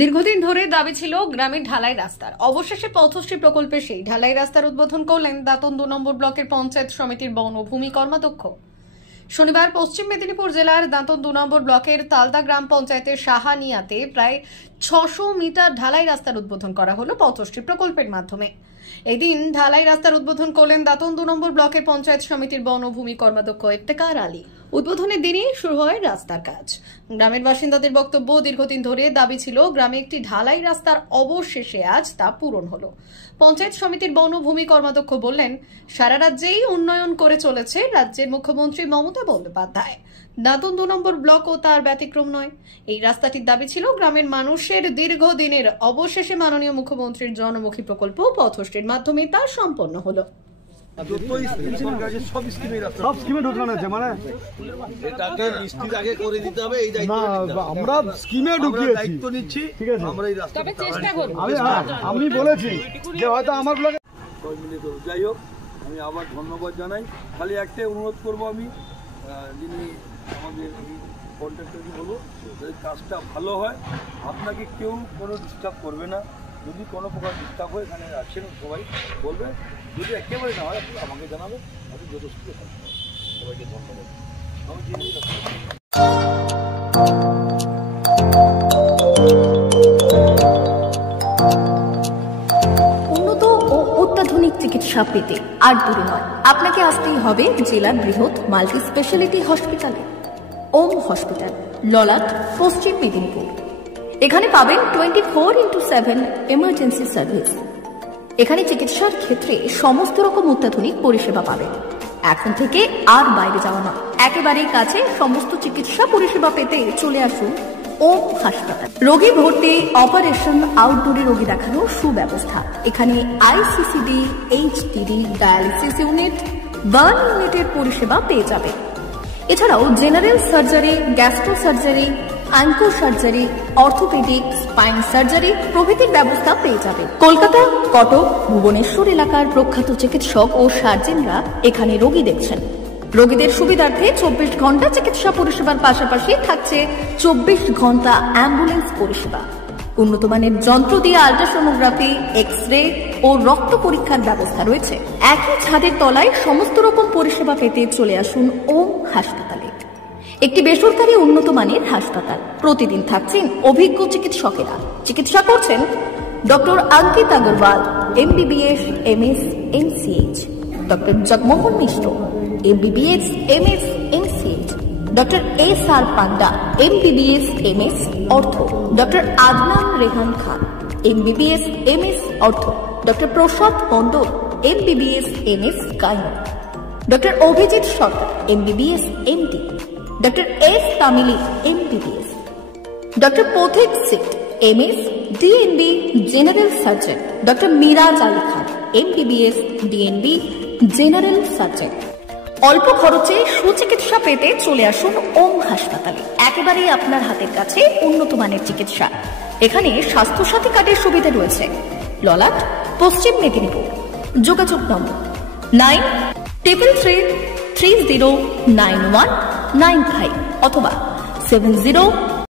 দীর্ঘদিন ধরে দাবি ছিল গ্রামের ঢালাই রাস্তার। অবশেষে পথশ্রী প্রকল্পে সেই ঢালাই রাস্তার উদ্বোধন করলেন দাঁতন 2 নম্বর ব্লকের পঞ্চায়েত সমিতির বনভূমি কর্মাধ্যক্ষ। শনিবার পশ্চিম মেদিনীপুর জেলার দাঁতন 2 নম্বর ব্লকের তালদা গ্রাম পঞ্চায়েতের সাহানিয়াতে প্রায় 600 মিটার ঢালাই রাস্তার উদ্বোধন করা হলো পথশ্রী প্রকল্পের মাধ্যমে। এদিন ঢালাই রাস্তার উদ্বোধন করলেন দাঁতন 2 নম্বর ব্লকের পঞ্চায়েত সমিতির বনভূমি কর্মাধ্যক্ষ ইফতেখার আলী। উদ্বোধনের দিনই শুরু হয় রাস্তার কাজ। গ্রামের বাসিন্দাদের বক্তব্য, দীর্ঘদিন ধরে দাবি ছিল গ্রামে একটি ঢালাই রাস্তার, অবশেষে আজ তা পূরণ হলো। পঞ্চায়েত সমিতির বনভূমি কর্মাধ্যক্ষ বললেন, সারা রাজ্যেই উন্নয়ন করে চলেছে রাজ্যের মুখ্যমন্ত্রী মমতা বন্দ্যোপাধ্যায়। দাঁতন 2 নম্বর ব্লকও তার ব্যতিক্রম নয়। এই রাস্তাটির দাবি ছিল গ্রামের মানুষের দীর্ঘদিনের, অবশেষে মাননীয় মুখ্যমন্ত্রীর জনমুখী প্রকল্প পথশ্রীর মাধ্যমে তা সম্পন্ন হলো। সব স্কিমে ঢোকানো আছে, মানে এটাকে নিশ্চিত আগে করে দিতে হবে। এই দায়িত্ব আমরা স্কিমে ঢুকিয়েছি, দায়িত্ব নিচ্ছি, ঠিক আছে। আমরা এই রাস্তা চেষ্টা করব। আমি বলেছি যে হয়তো আমার ব্লকে সবাই মিলে করব। যাই হোক, আমি আবার ধন্যবাদ জানাই। খালি একটাই অনুরোধ করব, আমি যিনি আমাদের কন্ট্রাক্টরকে বলবো, যদি কাজটা ভালো হয় আপনাকে কেউ কোনো ডিস্টার্ব করবে না। যদি কোনো প্রকার ডিস্টার্ব হয় এখানে আসেন, সবাই বলবে। যদি একেবারে না হয় আপনি আমাকে জানাবেন, আপনি যথেষ্ট থাকবেন। সবাইকে ধন্যবাদ। আমি উন্নত ও অত্যাধুনিক চিকিৎসা পেতে আর দূরে নয়, আপনাকে আসতেই হবে জেলার বৃহৎ মাল্টি স্পেশালিটি হসপিটালে। ওম হসপিটাল, ললাট, পশ্চিম মেদিনীপুর। এখানে পাবেন 24x7 এমার্জেন্সি সার্ভিস। এখানে চিকিৎসার ক্ষেত্রে সমস্ত রকম অত্যাধুনিক পরিষেবা পাবেন। এখন থেকে আর বাইরে যাওয়া নয়, একেবারেই কাছে সমস্ত চিকিৎসা পরিষেবা পেতে চলে আসুন ওম হাসপাতাল। রোগী ভর্তি, অপারেশন, আউটডোরে রোগী দেখানোর সুব্যবস্থা। এখানে ICCD, HDD, dialysis unit, burn ইউনিটের পরিষেবা পেয়ে যাবেন। এছাড়াও general surgery, gastro surgery, onco surgery, orthopaedic, spine surgery প্রভৃতির ব্যবস্থা পেয়ে যাবে। কলকাতা, কটক, ভুবনেশ্বর এলাকার প্রখ্যাত চিকিৎসক ও সার্জনরা এখানে রোগী দেখছেন। রোগীদের সুবিধার্থে 24 ঘন্টা চিকিৎসা পরিষেবার পাশাপাশি থাকছে 24 ঘন্টা অ্যাম্বুলেন্স পরিষেবা। উন্নত মানের যন্ত্র দিয়ে আল্ট্রাসোনোগ্রাফি, এক্স-রে ও রক্ত পরীক্ষার ব্যবস্থা রয়েছে। একই ছাদের তলায় সমস্ত রকম পরিষেবা পেতে চলে আসুন ওম হাসপাতালে। একটি বেসরকারি উন্নত মানের হাসপাতাল। প্রতিদিন থাকছেন অভিজ্ঞ চিকিৎসকেরা। চিকিৎসা করছেন doctor Ankit Agarwal, MBBS, MS, MCH, doctor Jagmohan Mishra, MBBS, MS, MCH, doctor SR Panda, MBBS, MS, ortho, doctor Adnan Rehan Khan, MBBS, MS, ortho, doctor Prasad Mondal, MBBS, MS, gynae, doctor Abhijit Sarkar, MBBS, MD, doctor S Tamili, MBBS, doctor Pathik Sit, MS, DNB, general surgeon, doctor Miraj Ali Khan, MBBS, DNB, general surgeon. অল্প খরচে সুচিকিৎসা পেতে চলে আসুন ওম হাসপাতালে। একেবারেই আপনার হাতের কাছে উন্নত মানের চিকিৎসা। এখানে স্বাস্থ্যসাথী কার্ডের সুবিধা রয়েছে। ললাট, পশ্চিম মেদিনীপুর। যোগাযোগ নম্বর 9333309195 অথবা 70